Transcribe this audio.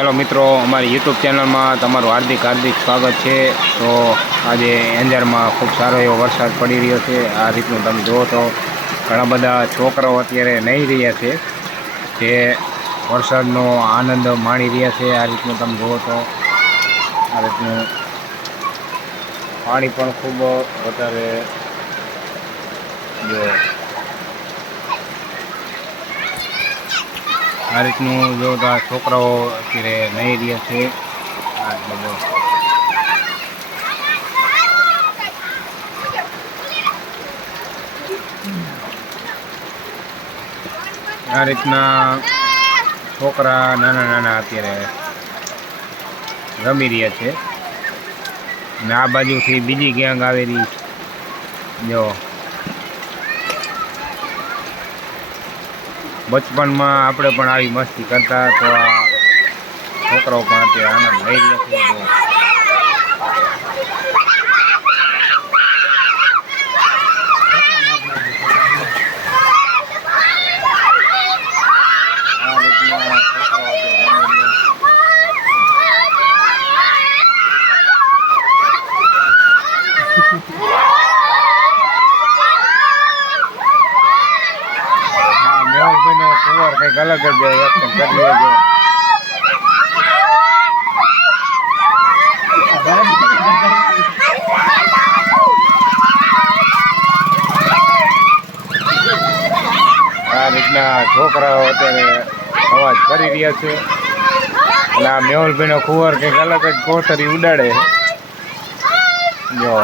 Hello મિત્રો, અમારી YouTube ચેનલમાં તમારું હાર્દિક હાર્દિક સ્વાગત છે. તો આજે એંજારમાં ખૂબ સારો એવો વરસાદ પડી રહ્યો છે. આ રીતનું તમે જુઓ તો ઘણા બધા છોકરાઓ અત્યારે નહીં રહ્યા છે. જે વરસાદનો આનંદ માણી રહ્યા છે. આ રીતનું તમે જુઓ તો આ રીતનું પાણી પણ ખૂબ વધારે જો આ રીતનું જો છોકરાઓ અત્યારે નહીં રહ્યા છે. આ બધો. આ રીતના છોકરા નાના નાના અત્યારે રમી રહ્યા છે. અને આ બાજુથી બીજી ગેંગ આવેલી જો બચપનમાં આપણે પણ આવી મસ્તી કરતા તો આ છોકરાઓ પણ અત્યારે આનંદ લઈ રહ્યા છે જો. આ મેહુલભાઈનો કુંવર કંઈક અલગ જ એક્શન કરી લેજો. આ રીતના છોકરાઓ અત્યારે અવાજ કરી રહ્યા છે. અને આ મેહુલભાઈનો કુંવર કંઈક અલગ જ કોથળી ઉડાડે જો.